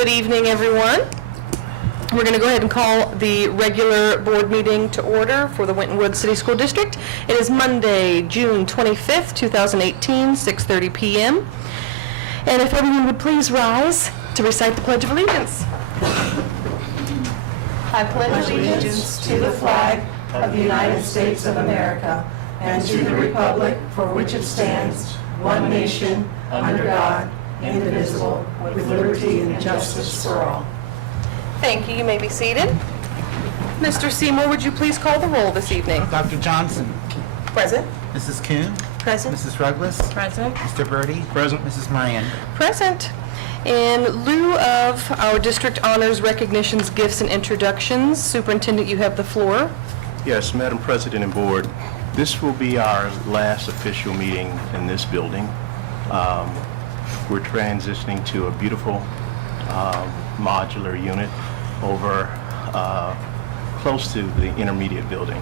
Good evening, everyone. We're going to go ahead and call the regular board meeting to order for the Winton Woods City School District. It is Monday, June 25th, 2018, 6:30 p.m. And if everyone would please rise to recite the Pledge of Allegiance. I pledge allegiance to the flag of the United States of America and to the republic for which it stands, one nation, under God, indivisible, with liberty and justice for all. Thank you. You may be seated. Mr. Seymour, would you please call the roll this evening? Dr. Johnson. Present. Mrs. Kuhn. Present. Mrs. Ruggles. Present. Mr. Birdie. Present. Mrs. Miranda. Present. In lieu of our district honors, recognitions, gifts, and introductions, Superintendent, you have the floor. Yes, Madam President and Board, this will be our last official meeting in this building. We're transitioning to a beautiful modular unit over close to the intermediate building.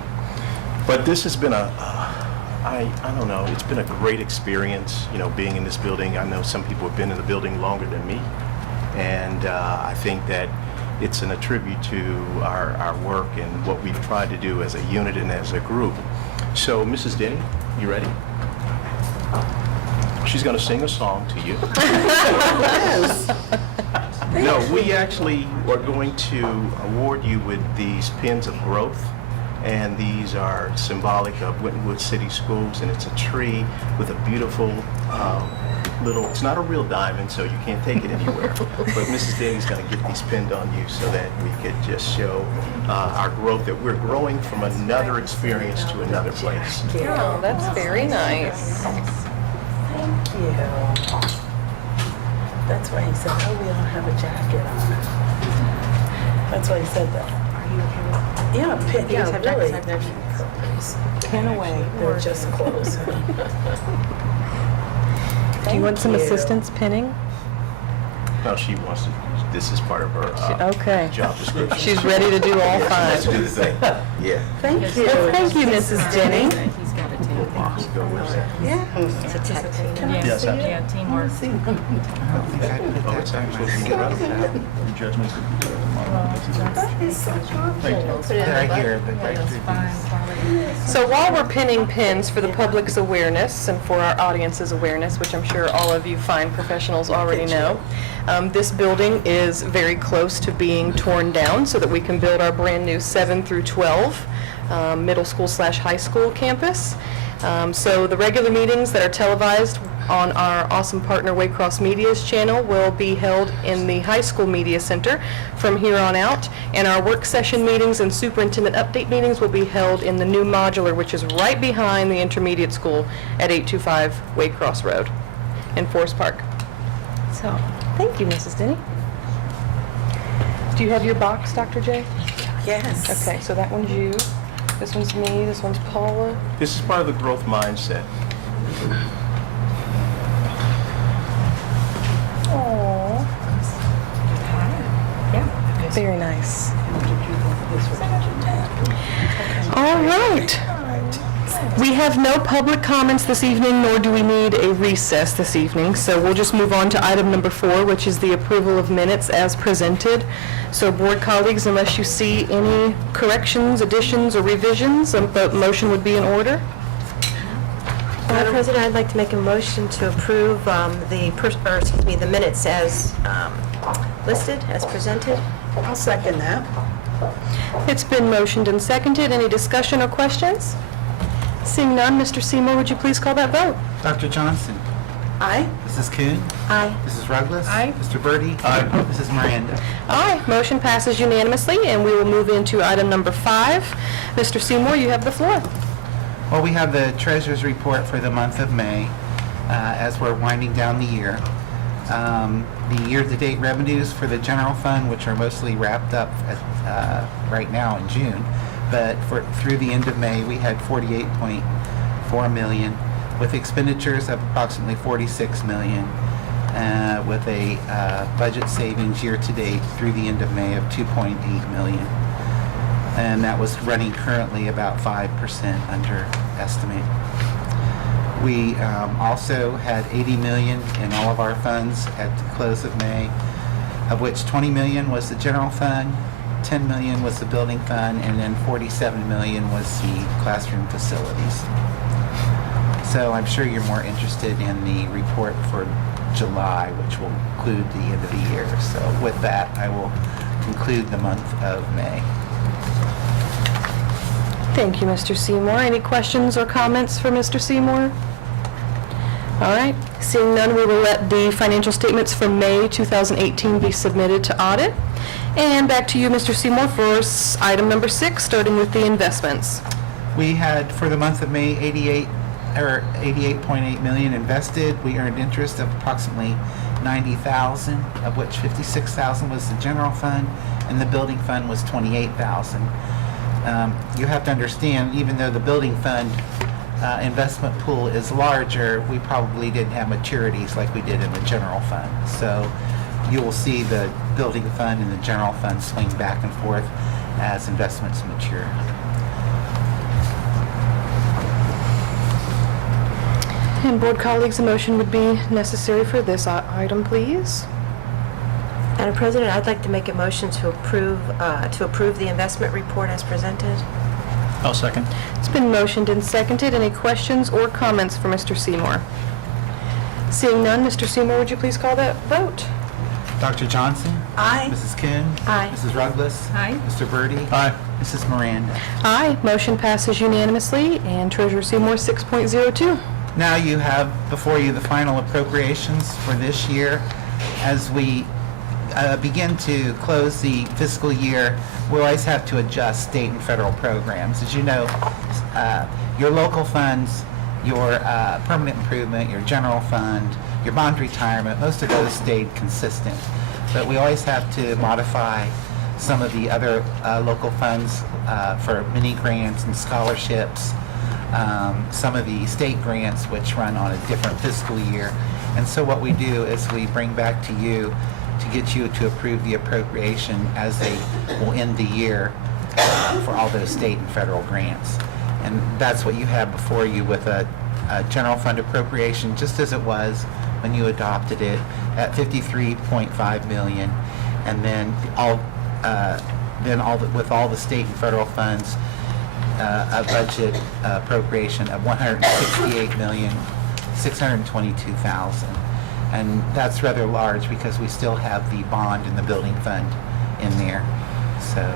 But this has been I don't know, it's been a great experience, being in this building. I know some people have been in the building longer than me, and I think that it's a tribute to our work and what we've tried to do as a unit and as a group. So, Mrs. Denny, you ready? She's going to sing a song to you. Yes. No, we actually are going to award you with these pins of growth, and these are symbolic of Winton Woods City Schools, and it's a tree with a beautiful it's not a real diamond, so you can't take it anywhere, but Mrs. Denny's going to get these pinned on you so that we could just show our growth, that we're growing from another experience to another place. Oh, that's very nice. Thank you. That's why he said, oh, we all have a jacket on. That's why he said that. Are you okay with that? Yeah, pin, yeah, really. Pin away. They're just close. Do you want some assistance pinning? No, she wants to, this is part of her Okay. job description. She's ready to do all Let's five. do the thing. Yeah. Thank you. Well, thank you, Mrs. Denny. He's got a team. Box go with it. Yeah. It's a tech team. Can I Yes, see it? Yeah, teamwork. See. Oh, it's actually incredible. That is so beautiful. Right here. So while we're pinning pins for the public's awareness and for our audience's awareness, which I'm sure all of you fine professionals already know, this building is very close to being torn down so that we can build our brand new 7 through 12 middle school / high school campus. So the regular meetings that are televised on our awesome partner Waycross Media's channel will be held in the high school media center from here on out, and our work session meetings and superintendent update meetings will be held in the new modular, which is right behind the intermediate school at 825 Waycross Road in Forest Park. So thank you, Mrs. Denny. Do you have your box, Dr. J? Yes. Okay, so that one's you, this one's me, this one's Paula. This is part of the growth mindset. Aww. Yeah. Very nice. All right. We have no public comments this evening, nor do we need a recess this evening, so we'll just move on to item number 4, which is the approval of minutes as presented. So board colleagues, unless you see any corrections, additions, or revisions, a motion would be in order. Madam President, I'd like to make a motion to approve the minutes as listed, as presented. I'll second that. It's been motioned and seconded. Any discussion or questions? Seeing none, Mr. Seymour, would you please call that vote? Dr. Johnson. Aye. Mrs. Kuhn. Aye. Mrs. Ruggles. Aye. Mr. Birdie. Aye. Mrs. Miranda. Aye. Motion passes unanimously, and we will move into item number 5. Mr. Seymour, you have the floor. Well, we have the treasurer's report for the month of May as we're winding down the year. The year-to-date revenues for the general fund, which are mostly wrapped up right now in June, but through the end of May, we had $48.4 million, with expenditures of approximately $46 million, with a budget savings year-to-date through the end of May of $2.8 million. And that was running currently about 5% under estimate. We also had $80 million in all of our funds at the close of May, of which 20 million was the general fund, 10 million was the building fund, and then 47 million was the classroom facilities. So I'm sure you're more interested in the report for July, which will include the end of the year. So with that, I will conclude the month of May. Thank you, Mr. Seymour. Any questions or comments for Mr. Seymour? All right, seeing none, we will let the financial statements for May 2018 be submitted to audit. And back to you, Mr. Seymour, for item number 6, starting with the investments. We had, for the month of May, 88.8 million invested. We earned interest of approximately 90,000, of which 56,000 was the general fund, and the building fund was 28,000. You have to understand, even though the building fund investment pool is larger, we probably didn't have maturities like we did in the general fund. So you will see the building fund and the general fund swing back and forth as investments mature. And board colleagues, a motion would be necessary for this item, please. Madam President, I'd like to make a motion to approve the investment report as presented. I'll second. It's been motioned and seconded. Any questions or comments for Mr. Seymour? Seeing none, Mr. Seymour, would you please call that vote? Dr. Johnson? Aye. Mrs. Kuhn? Aye. Mrs. Ruggless? Aye. Mr. Birdie? Aye. Mrs. Miranda? Aye. Motion passes unanimously. And Treasurer Seymour, 6.02. Now you have before you the final appropriations for this year. As we begin to close the fiscal year, we always have to adjust state and federal programs. As you know, your local funds, your permanent improvement, your general fund, your bond retirement, most of those stayed consistent. But we always have to modify some of the other local funds for mini grants and scholarships, some of the state grants which run on a different fiscal year. And so what we do is we bring back to you to get you to approve the appropriation as they will end the year for all those state and federal grants. And that's what you have before you with a general fund appropriation, just as it was when you adopted it at 53.5 million, and then with all the state and federal funds, a budget appropriation of 168,622,000. And that's rather large because we still have the bond and the building fund in there. So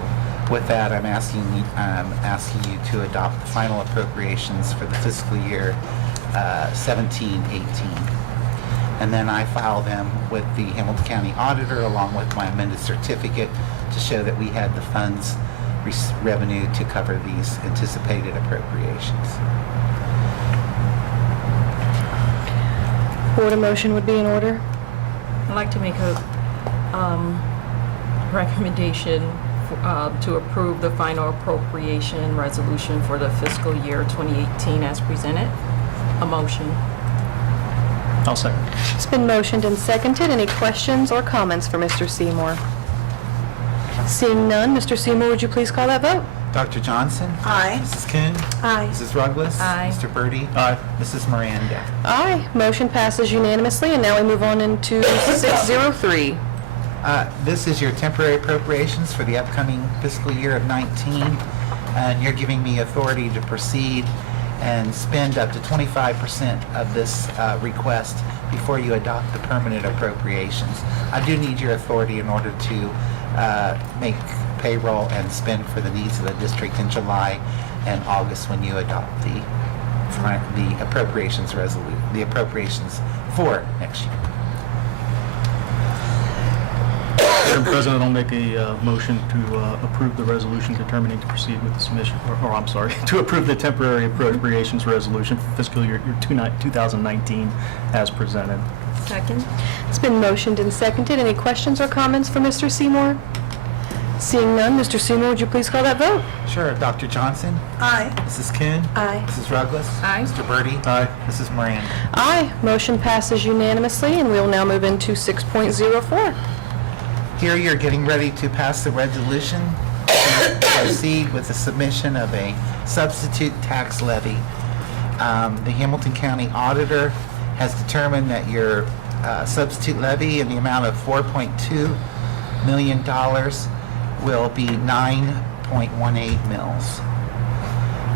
with that, I'm asking you to adopt the final appropriations for the fiscal year 17-18. And then I file them with the Hamilton County Auditor along with my amended certificate to show that we had the funds revenue to cover these anticipated appropriations. Board, a motion would be in order. I'd like to make a recommendation to approve the final appropriation resolution for the fiscal year 2018 as presented. A motion. I'll second. It's been motioned and seconded. Any questions or comments for Mr. Seymour? Seeing none, Mr. Seymour, would you please call that vote? Dr. Johnson? Aye. Mrs. Kuhn? Aye. Mrs. Ruggless? Aye. Mr. Birdie? Aye. Mrs. Miranda? Aye. Motion passes unanimously, and now we move on into 603. This is your temporary appropriations for the upcoming fiscal year of 19, and you're giving me authority to proceed and spend up to 25% of this request before you adopt the permanent appropriations. I do need your authority in order to make payroll and spend for the needs of the district in July and August when you adopt the appropriations for next year. Madam President, I'll make a motion to approve the resolution determining to proceed with the submission, or I'm sorry, to approve the temporary appropriations resolution for fiscal year 2019 as presented. Second. It's been motioned and seconded. Any questions or comments for Mr. Seymour? Seeing none, Mr. Seymour, would you please call that vote? Sure. Dr. Johnson? Aye. Mrs. Kuhn? Aye. Mrs. Ruggless? Aye. Mr. Birdie? Aye. Mrs. Miranda? Aye. Motion passes unanimously, and we will now move into 6.04. Here you're getting ready to pass the resolution to proceed with the submission of a substitute tax levy. The Hamilton County Auditor has determined that your substitute levy in the amount of $4.2 million will be 9.18 mils.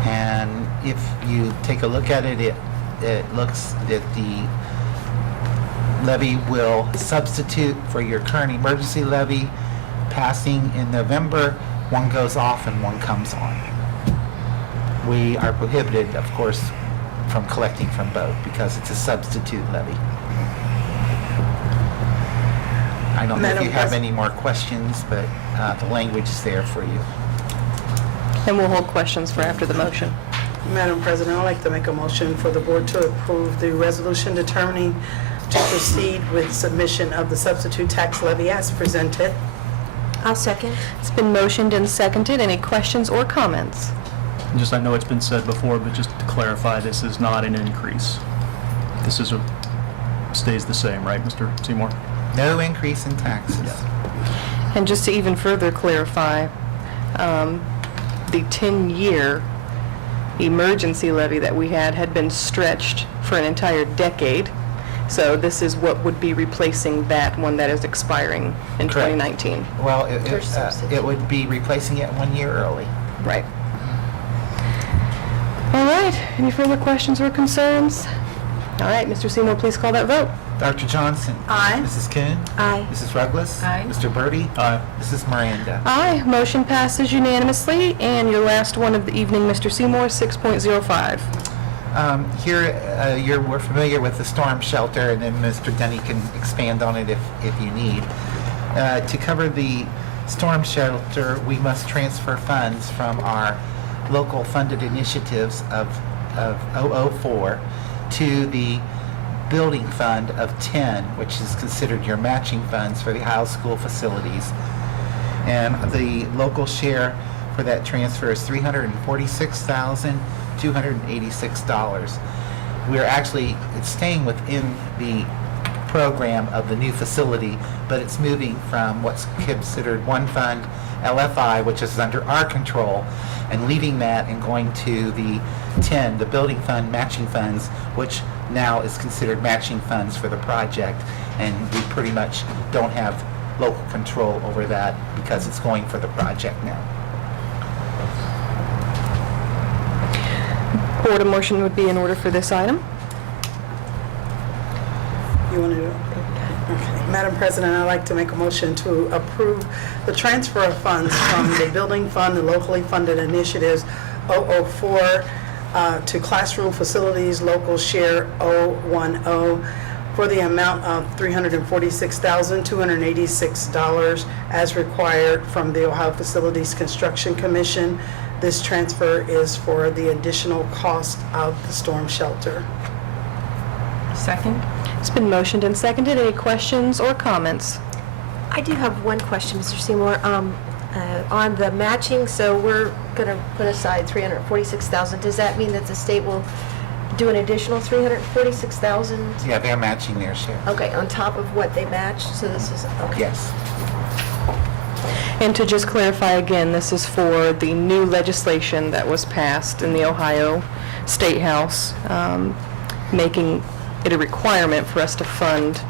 And if you take a look at it, it looks that the levy will substitute for your current emergency levy passing in November. One goes off and one comes on. We are prohibited, of course, from collecting from both because it's a substitute levy. I don't know if Madam you have Pres- any more questions, but the language is there for you. And we'll hold questions for after the motion. Madam President, I'd like to make a motion for the board to approve the resolution determining to proceed with submission of the substitute tax levy as presented. I'll second. It's been motioned and seconded. Any questions or comments? And just, I know it's been said before, but just to clarify, this is not an increase. This is stays the same, right, Mr. Seymour? No increase in taxes. And just to even further clarify, the 10-year emergency levy that we had been stretched for an entire decade. So this is what would be replacing that one that is expiring in Correct. 2019. Well, There's substitute. it would be replacing it 1 year early. Right. All right. Any further questions or concerns? All right, Mr. Seymour, please call that vote. Dr. Johnson? Aye. Mrs. Kuhn? Aye. Mrs. Ruggles? Aye. Mr. Birdie? Aye. Mrs. Miranda? Aye. Motion passes unanimously. And your last one of the evening, Mr. Seymour, 6.05. Here, we're familiar with the storm shelter, and then Mr. Denny can expand on it if you need. To cover the storm shelter, we must transfer funds from our local funded initiatives of 004 to the building fund of 10, which is considered your matching funds for the high school facilities. And the local share for that transfer is $346,286. We're actually, it's staying within the program of the new facility, but it's moving from what's considered one fund, LFI, which is under our control, and leaving that and going to the 10, the building fund matching funds, which now is considered matching funds for the project, and we pretty much don't have local control over that because it's going for the project now. Board, a motion would be in order for this item. You want to do it? Okay. Madam President, I'd like to make a motion to approve the transfer of funds from the building fund, the locally funded initiatives 004 to classroom facilities, local share 010 for the amount of $346,286 as required from the Ohio Facilities Construction Commission. This transfer is for the additional cost of the storm shelter. Second? It's been motioned and seconded. Any questions or comments? I do have one question, Mr. Seymour. On the matching, so we're going to put aside $346,000. Does that mean that the state will do an additional $346,000? Yeah, they're matching their share. Okay, on top of what they matched? So this is, okay. Yes. And to just clarify again, this is for the new legislation that was passed in the Ohio State House, making it a requirement for us to fund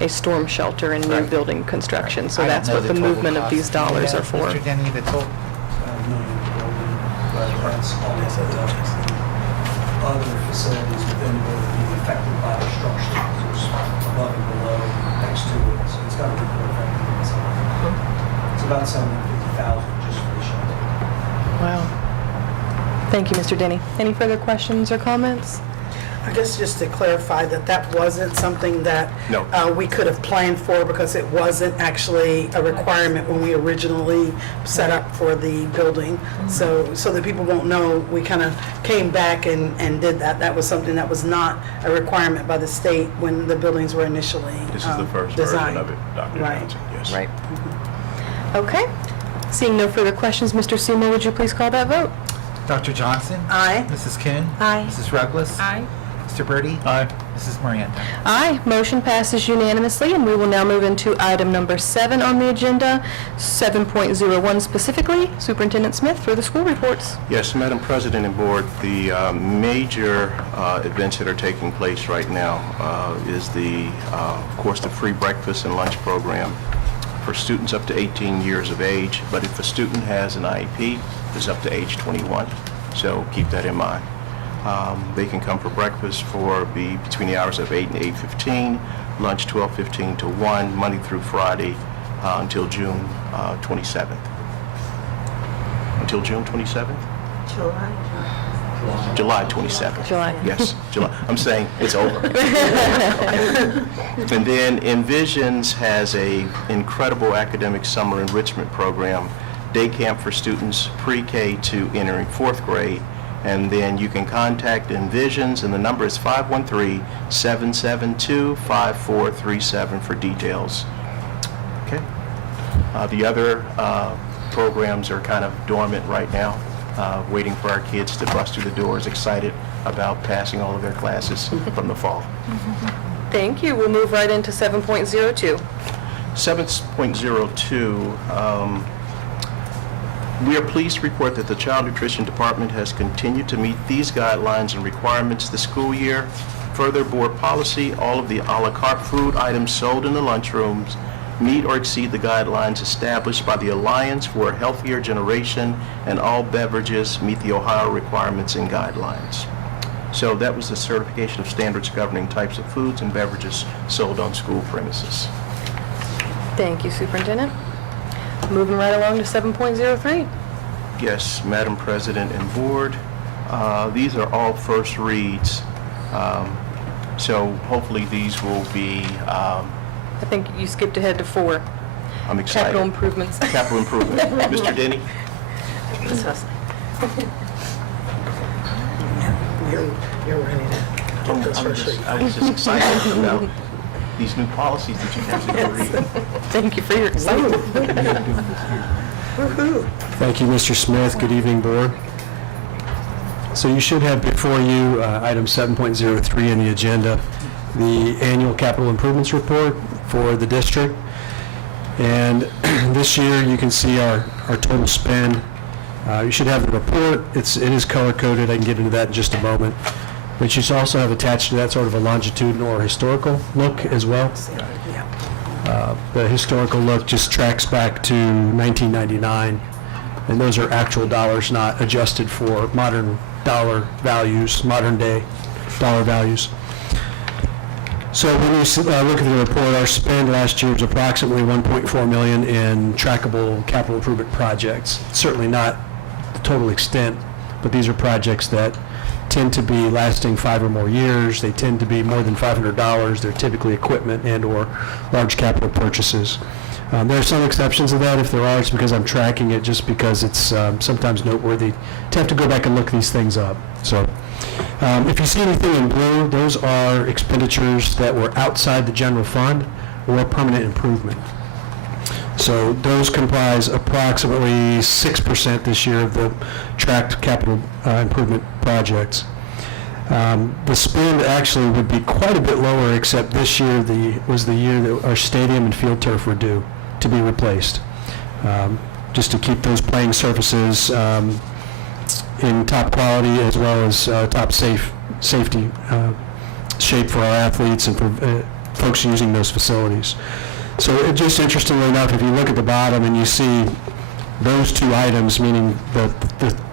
a storm shelter and new Right. building construction. So I don't that's know what the total movement of cost. these dollars Yeah, are for. Mr. Denny, the total, million building, but that's all of the other facilities within the building being affected by the structure. There's above and below, next to it, so it's got a ripple effect on itself. It's about $750,000 just for the shelter. Wow. Thank you, Mr. Denny. Any further questions or comments? I guess just to clarify that that wasn't something that No. we could have planned for because it wasn't actually a requirement when we originally set up for the building. So that people won't know, we kind of came back and did that. That was something that was not a requirement by the state when the buildings were initially This is the first version designed. of it, Dr. Right. Johnson, yes. Right. Okay. Seeing no further questions, Mr. Seymour, would you please call that vote? Dr. Johnson? Aye. Mrs. Kuhn? Aye. Mrs. Ruggles? Aye. Mr. Birdie? Aye. Mrs. Miranda? Aye. Motion passes unanimously, and we will now move into item number 7 on the agenda, 7.01 specifically. Superintendent Smith for the school reports. Yes, Madam President and Board, the major events that are taking place right now is of course, the free breakfast and lunch program for students up to 18 years of age, but if a student has an IEP, it's up to age 21. So keep that in mind. They can come for breakfast between the hours of 8 and 8:15, lunch 12:15 to 1, Monday through Friday until June 27th. Until June 27th? July 27th. July. Yes, July. I'm saying it's over. And then Envisions has a incredible academic summer enrichment program, day camp for students pre-K to entering 4th grade. And then you can contact Envisions, and the number is 513-772-5437 for details. Okay. The other programs are kind of dormant right now, waiting for our kids to bust through the doors, excited about passing all of their classes from the fall. Thank you. We'll move right into 7.02. 7.02, we are pleased to report that the Child Nutrition Department has continued to meet these guidelines and requirements this school year. Further, board policy, all of the a la carte food items sold in the lunchrooms meet or exceed the guidelines established by the Alliance for a Healthier Generation, and all beverages meet the Ohio requirements and guidelines. So that was the certification of standards governing types of foods and beverages sold on school premises. Thank you, Superintendent. Moving right along to 7.03. Yes, Madam President and Board, these are all first reads, so hopefully these will be, I think you skipped ahead to 4. I'm excited. Capital improvements. Capital improvement. Mr. Denny? You're ready to get this first read. I was just excited about these new policies that you have to read. Thank you for your excitement. Thank you, Mr. Smith. Good evening, Board. So you should have before you item 7.03 in the agenda, the annual capital improvements report for the district. And this year you can see our total spend. You should have the report. It is color-coded. I can get into that in just a moment. But you should also have attached to that sort of a longitudinal or historical look as well. The historical look just tracks back to 1999, and those are actual dollars, not adjusted for modern dollar values, modern day dollar values. So when you look at the report, our spend last year was approximately $1.4 million in trackable capital improvement projects. Certainly not the total extent, but these are projects that tend to be lasting 5 or more years. They tend to be more than $500. They're typically equipment and or large capital purchases. There are some exceptions to that. If there are, it's because I'm tracking it, just because it's sometimes noteworthy to have to go back and look these things up. So if you see anything in blue, those are expenditures that were outside the general fund or permanent improvement. So those comprise approximately 6% this year of the tracked capital improvement projects. The spend actually would be quite a bit lower, except this year was the year that our stadium and field turf were due to be replaced, just to keep those playing surfaces in top quality as well as top safety shape for our athletes and for folks using those facilities. So just interestingly enough, if you look at the bottom and you see those two items, meaning the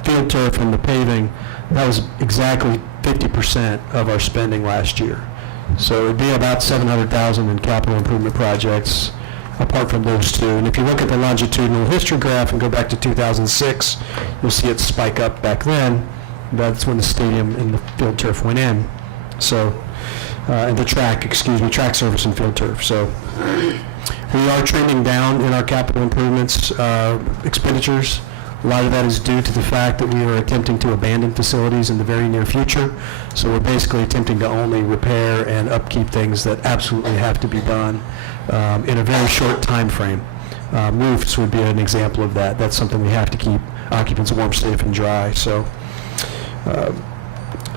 field turf and the paving, that was exactly 50% of our spending last year. So it'd be about $700,000 in capital improvement projects apart from those two. And if you look at the longitudinal history graph and go back to 2006, you'll see it spike up back then. That's when the stadium and the field turf went in. So, and the track surface and field turf. So we are trending down in our capital improvements expenditures. A lot of that is due to the fact that we are attempting to abandon facilities in the very near future. So we're basically attempting to only repair and upkeep things that absolutely have to be done in a very short time frame. Roofs would be an example of that. That's something we have to keep occupants warm, safe, and dry. So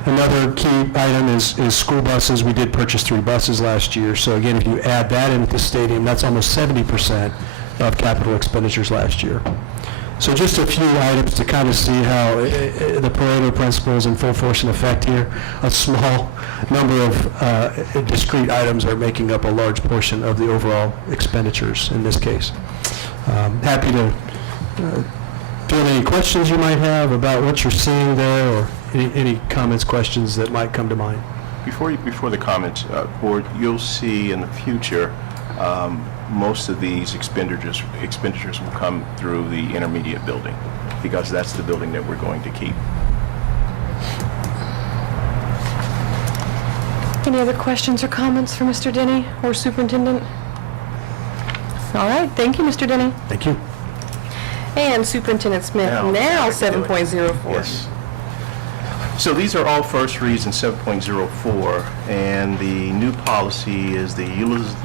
another key item is school buses. We did purchase 3 buses last year. So again, if you add that into the stadium, that's almost 70% of capital expenditures last year. So just a few items to kind of see how the Pareto principle is in full force and effect here. A small number of discrete items are making up a large portion of the overall expenditures in this case. Happy to field any questions you might have about what you're seeing there, or any comments, questions that might come to mind. Before the comments, Board, you'll see in the future, most of these expenditures will come through the intermediate building, because that's the building that we're going to keep. Any other questions or comments for Mr. Denny or Superintendent? All right, thank you, Mr. Denny. Thank you. And Superintendent Smith, Now, now I can do it. 7.04. Yes. So these are all first reads in 7.04, and the new policy is the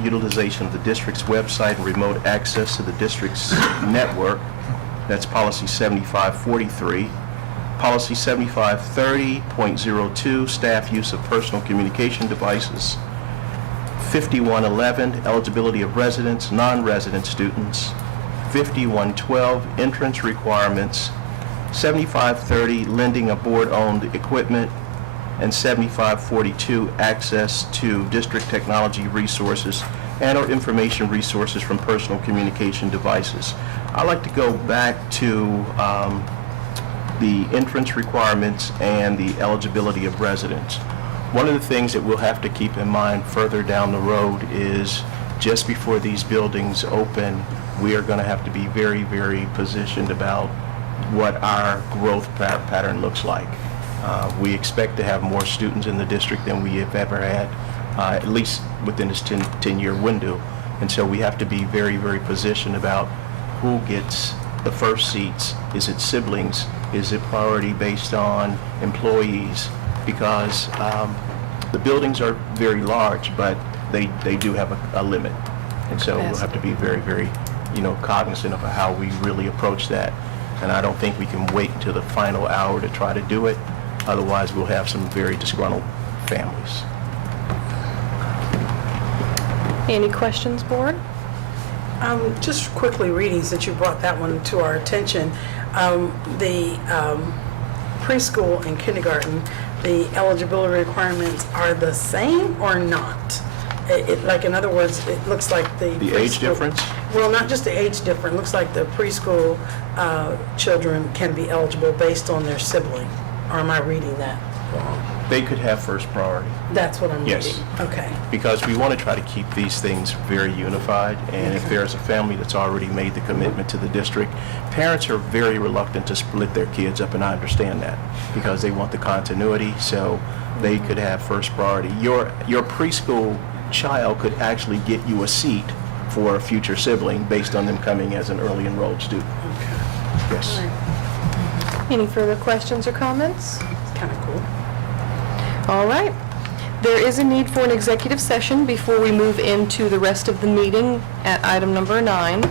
utilization of the district's website and remote access to the district's network. That's policy 7543. Policy 7530.02, staff use of personal communication devices. 5111, eligibility of residents, non-resident students. 5112, entrance requirements. 7530, lending of board-owned equipment, and 7542, access to district technology resources and/or information resources from personal communication devices. I'd like to go back to the entrance requirements and the eligibility of residents. One of the things that we'll have to keep in mind further down the road is just before these buildings open, we are going to have to be very, very positioned about what our growth pattern looks like. We expect to have more students in the district than we have ever had, at least within this 10-year window. And so we have to be very, very positioned about who gets the first seats. Is it siblings? Is it priority based on employees? Because the buildings are very large, but they do have a limit. And so we'll have to be very, very, cognizant of how we really approach that. And I don't think we can wait until the final hour to try to do it. Otherwise, we'll have some very disgruntled families. Any questions, Board? Just quickly reading, since you brought that one to our attention, the preschool and kindergarten, the eligibility requirements are the same or not? Like, in other words, it looks like the age preschool- difference? Well, not just the age difference. Looks like the preschool children can be eligible based on their sibling. Or am I reading that wrong? They could have first priority. That's what I'm Yes. reading. Okay. Because we want to try to keep these things very unified, and if there's a family that's already made the commitment to the district, parents are very reluctant to split their kids up, and I understand that, because they want the continuity, so they could have first priority. Your preschool child could actually get you a seat for a future sibling based on them coming as an early enrolled student. Yes. Any further questions or comments? It's kind of cool. All right. There is a need for an executive session before we move into the rest of the meeting at item number 9.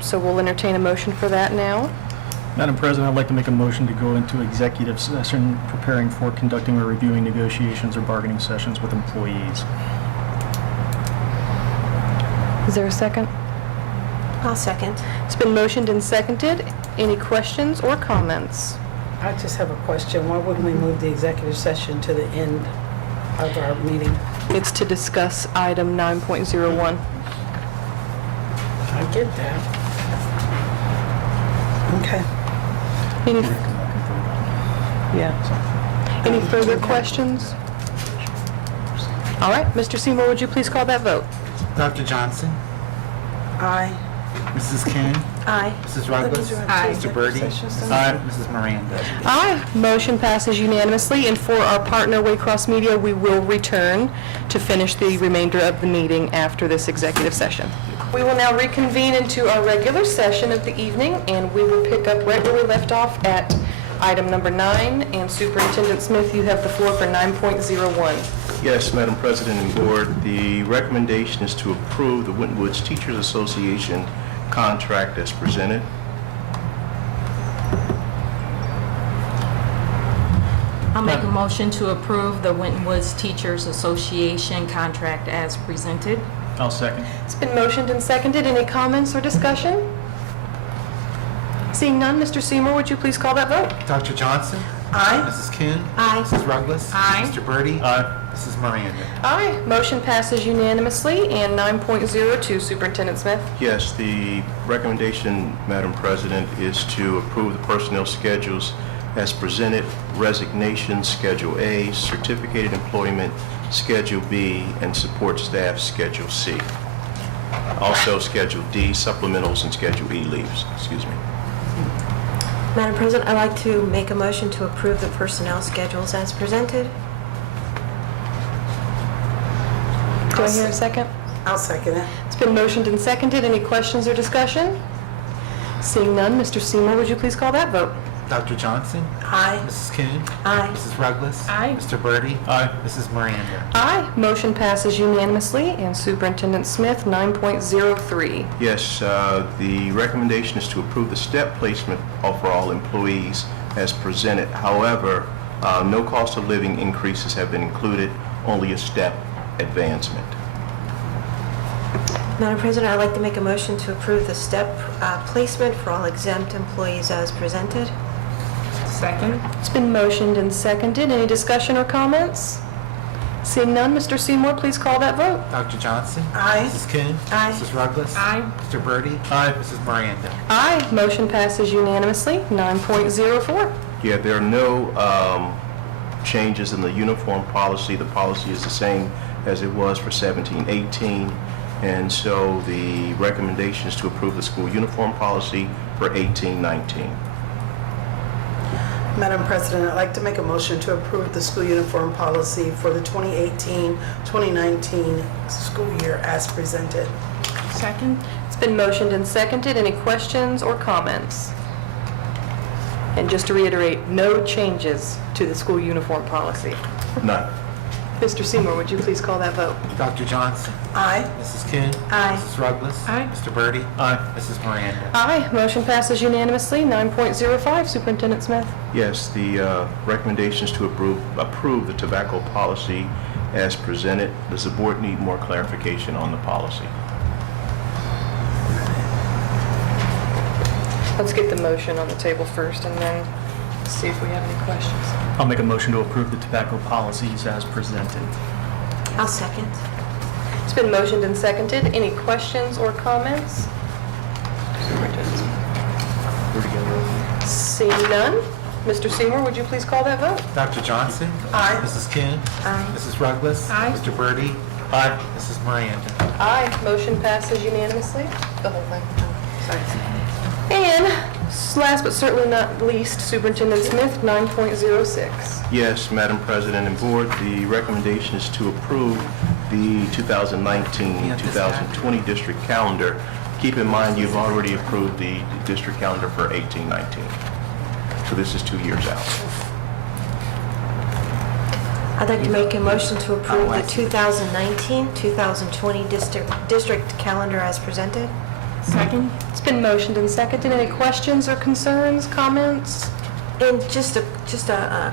So we'll entertain a motion for that now. Madam President, I'd like to make a motion to go into executive session preparing for conducting or reviewing negotiations or bargaining sessions with employees. Is there a second? I'll second. It's been motioned and seconded. Any questions or comments? I just have a question. Why wouldn't we move the executive session to the end of our meeting? It's to discuss item 9.01. I get that. Okay. Any, yeah. Any further questions? All right, Mr. Seymour, would you please call that vote? Dr. Johnson, Aye. Mrs. King, Aye. Mrs. Douglas, Aye. Mr. Birdie, Mrs. Miranda. Aye. Motion passes unanimously, and for our partner Waycross Media, we will return to finish the remainder of the meeting after this executive session. We will now reconvene into our regular session of the evening, and we will pick up right where we left off at item number 9. And Superintendent Smith, you have the floor for 9.01. Yes, Madam President and Board, the recommendation is to approve the Winton Woods Teachers Association contract as presented. I'll make a motion to approve the Winton Woods Teachers Association contract as presented. I'll second. It's been motioned and seconded. Any comments or discussion? Seeing none, Mr. Seymour, would you please call that vote? Dr. Johnson? Aye. Mrs. Kuhn? Aye. Mrs. Ruggles? Aye. Mr. Birdie? Aye. Mrs. Miranda? Aye. Motion passes unanimously. And 9.02, Superintendent Smith. Yes, the recommendation, Madam President, is to approve the personnel schedules as presented, resignation Schedule A, certificated employment Schedule B, and support staff Schedule C. Also Schedule D, supplementals, and Schedule E leaves, excuse me. Madam President, I'd like to make a motion to approve the personnel schedules as presented. Do I hear a second? I'll second it. It's been motioned and seconded. Any questions or discussion? Seeing none, Mr. Seymour, would you please call that vote? Dr. Johnson? Aye. Mrs. Kuhn? Aye. Mrs. Ruggles? Aye. Mr. Birdie? Aye. Mrs. Miranda? Aye. Motion passes unanimously. And Superintendent Smith, 9.03. Yes, the recommendation is to approve the step placement for all employees as presented. However, no cost of living increases have been included, only a step advancement. Madam President, I'd like to make a motion to approve the step placement for all exempt employees as presented. Second? It's been motioned and seconded. Any discussion or comments? Seeing none, Mr. Seymour, please call that vote. Dr. Johnson? Aye. Mrs. Kuhn? Aye. Mrs. Ruggles? Aye. Mr. Birdie? Aye. Mrs. Miranda? Aye. Motion passes unanimously. 9.04. Yeah, there are no changes in the uniform policy. The policy is the same as it was for 17-18. And so the recommendation is to approve the school uniform policy for 18-19. Madam President, I'd like to make a motion to approve the school uniform policy for the 2018-2019 school year as presented. Second? It's been motioned and seconded. Any questions or comments? And just to reiterate, no changes to the school uniform policy. None. Mr. Seymour, would you please call that vote? Dr. Johnson? Aye. Mrs. Kuhn? Aye. Mrs. Ruggles? Aye. Mr. Birdie? Aye. Mrs. Miranda? Aye. Motion passes unanimously. 9.05, Superintendent Smith. Yes, the recommendation is to approve the tobacco policy as presented. Does the board need more clarification on the policy? Let's get the motion on the table first and then see if we have any questions. I'll make a motion to approve the tobacco policies as presented. I'll second. It's been motioned and seconded. Any questions or comments? Seeing none, Mr. Seymour, would you please call that vote? Dr. Johnson? Aye. Mrs. Kuhn? Aye. Mrs. Ruggles? Aye. Mr. Birdie? Aye. Mrs. Miranda? Aye. Motion passes unanimously. The whole thing. Sorry. And last but certainly not least, Superintendent Smith, 9.06. Yes, Madam President and Board, the recommendation is to approve the 2019-2020 district calendar. Keep in mind, you've already approved the district calendar for 18-19. So this is 2 years out. I'd like to make a motion to approve the 2019-2020 district calendar as presented. Second? It's been motioned and seconded. Any questions or concerns, comments? And just a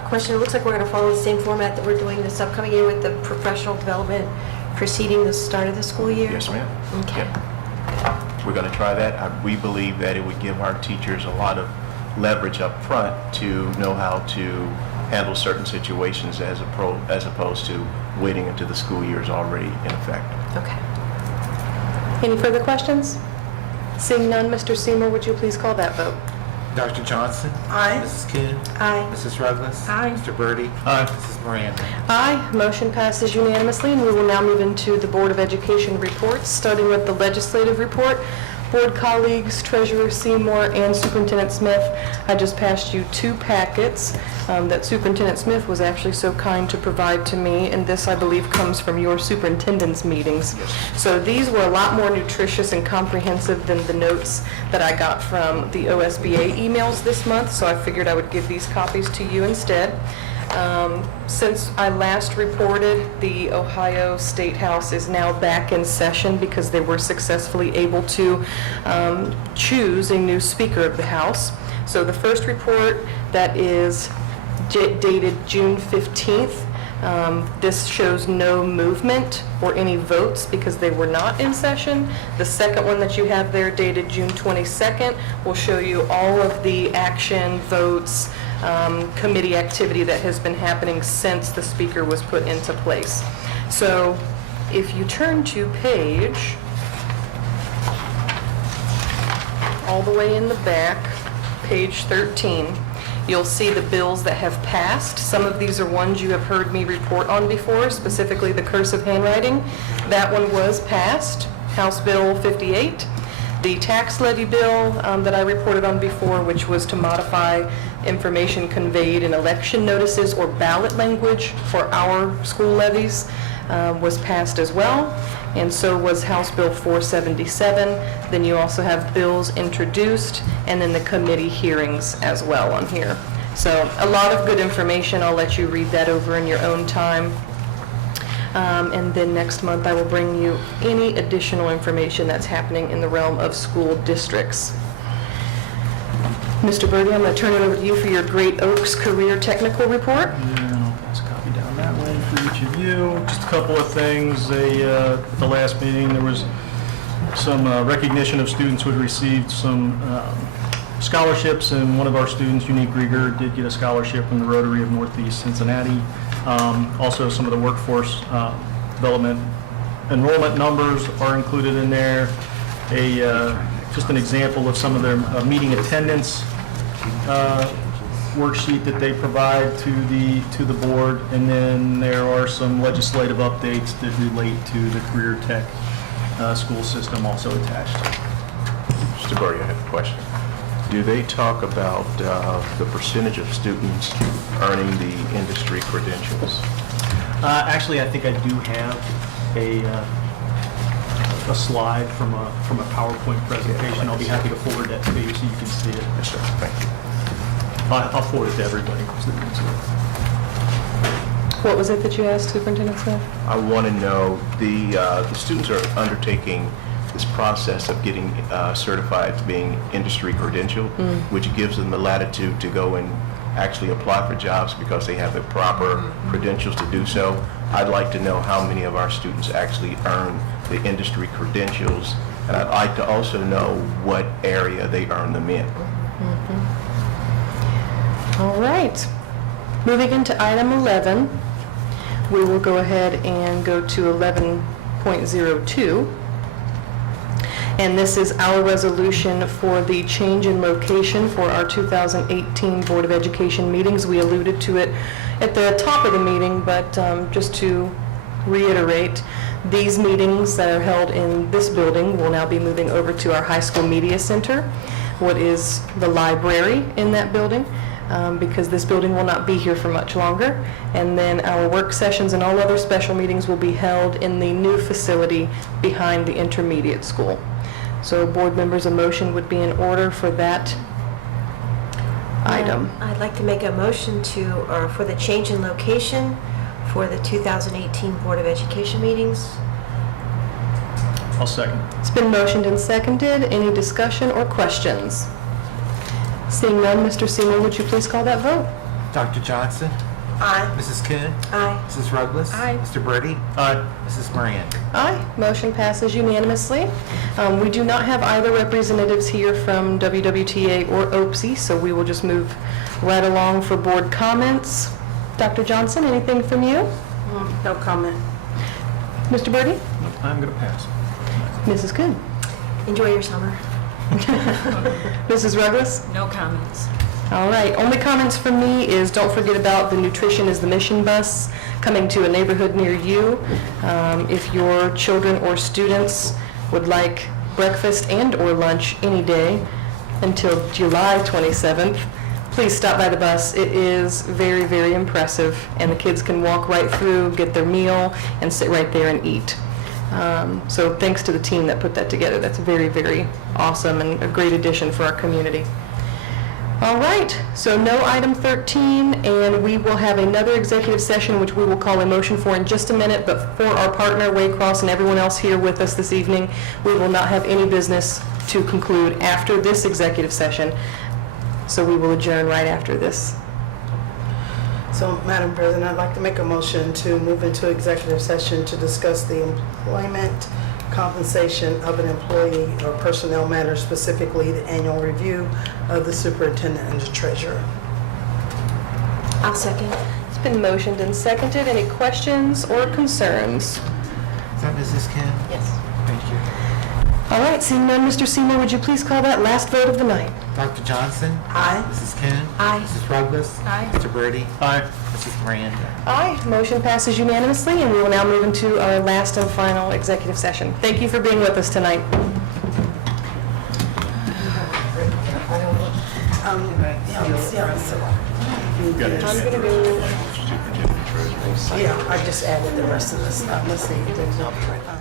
question, it looks like we're going to follow the same format that we're doing this upcoming year with the professional development preceding the start of the school year? Yes, ma'am. Okay. Yeah. We're going to try that. We believe that it would give our teachers a lot of leverage up front to know how to handle certain situations as opposed to waiting until the school year is already in effect. Okay. Any further questions? Seeing none, Mr. Seymour, would you please call that vote? Dr. Johnson? Aye. Mrs. Kuhn? Aye. Mrs. Ruggles? Aye. Mr. Birdie? Aye. Mrs. Miranda? Aye. Motion passes unanimously, and we will now move into the Board of Education reports, starting with the legislative report. Board colleagues, Treasurer Seymour and Superintendent Smith, I just passed you 2 packets that Superintendent Smith was actually so kind to provide to me, and this, I believe, comes from your superintendent's meetings. So these were a lot more nutritious and comprehensive than the notes that I got from the OSBA emails this month, so I figured I would give these copies to you instead. Since I last reported, the Ohio State House is now back in session because they were successfully able to choose a new Speaker of the House. So the first report that is dated June 15th This shows no movement or any votes because they were not in session. The second one that you have there dated June 22nd will show you all of the action, votes, committee activity that has been happening since the speaker was put into place. So if you turn to page, all the way in the back, page 13, you'll see the bills that have passed. Some of these are ones you have heard me report on before, specifically the cursive handwriting. That one was passed, House Bill 58. The tax levy bill that I reported on before, which was to modify information conveyed in election notices or ballot language for our school levies, was passed as well, and so was House Bill 477. Then you also have bills introduced, and then the committee hearings as well on here. So a lot of good information. I'll let you read that over in your own time. And then next month, I will bring you any additional information that's happening in the realm of school districts. Mr. Birdie, I'm going to turn it over to you for your Great Oaks Career Technical Report. And I'll pass a copy down that way for each of you. Just a couple of things. At the last meeting, there was some recognition of students who had received some scholarships, and one of our students, Unique Grieger, did get a scholarship from the Rotary of Northeast Cincinnati. Also, some of the workforce development enrollment numbers are included in there. Just an example of some of their meeting attendance worksheet that they provide to the board, and then there are some legislative updates that relate to the career tech school system also attached. Mr. Birdie, I have a question. Do they talk about the percentage of students earning the industry credentials? Actually, I think I do have a slide from a PowerPoint presentation. I'll be happy to forward that to you so you can see it. Yes, sir. Thank you. I'll forward it to everybody. What was it that you asked, Superintendent Smith? I want to know, the students are undertaking this process of getting certified as being industry credentialed, which gives them the latitude to go and actually apply for jobs because they have the proper credentials to do so. I'd like to know how many of our students actually earn the industry credentials, and I'd like to also know what area they earn them in. All right. Moving into item 11, we will go ahead and go to 11.02. And this is our resolution for the change in location for our 2018 Board of Education meetings. We alluded to it at the top of the meeting, but just to reiterate, these meetings that are held in this building will now be moving over to our high school media center, what is the library in that building, because this building will not be here for much longer. And then our work sessions and all other special meetings will be held in the new facility behind the intermediate school. So board members, a motion would be in order for that item. I'd like to make a motion for the change in location for the 2018 Board of Education meetings. I'll second. It's been motioned and seconded. Any discussion or questions? Seeing none, Mr. Seymour, would you please call that vote? Dr. Johnson? Aye. Mrs. Kuhn? Aye. Mrs. Ruggles? Aye. Mr. Birdie? Aye. Mrs. Moran? Aye. Motion passes unanimously. We do not have either representatives here from WWTA or OPSI, so we will just move right along for board comments. Dr. Johnson, anything from you? No comment. Mr. Birdie? I'm going to pass. Mrs. Kuhn? Enjoy your summer. Mrs. Ruggles? No comments. All right, only comments from me is don't forget about the Nutrition is the Mission bus coming to a neighborhood near you. If your children or students would like breakfast and or lunch any day until July 27th, please stop by the bus. It is very, very impressive, and the kids can walk right through, get their meal, and sit right there and eat. So thanks to the team that put that together. That's very, very awesome and a great addition for our community. All right, so no item 13, and we will have another executive session, which we will call a motion for in just a minute, but for our partner, Waycross, and everyone else here with us this evening, we will not have any business to conclude after this executive session, so we will adjourn right after this. So, Madam President, I'd like to make a motion to move into executive session to discuss the employment compensation of an employee or personnel matters, specifically the annual review of the superintendent and the treasurer. I'll second. It's been motioned and seconded. Any questions or concerns? Is that Mrs. Kim? Yes. Thank you. All right, seeing none, Mr. Seymour, would you please call that last vote of the night? Dr. Johnson? Aye. Mrs. Kim? Aye. Mrs. Ruggles? Aye. Mr. Birdie? Aye. Mrs. Miranda? Aye, motion passes unanimously, and we will now move into our last and final executive session. Thank you for being with us tonight. Yeah, I just added the rest of the stuff. Let's see.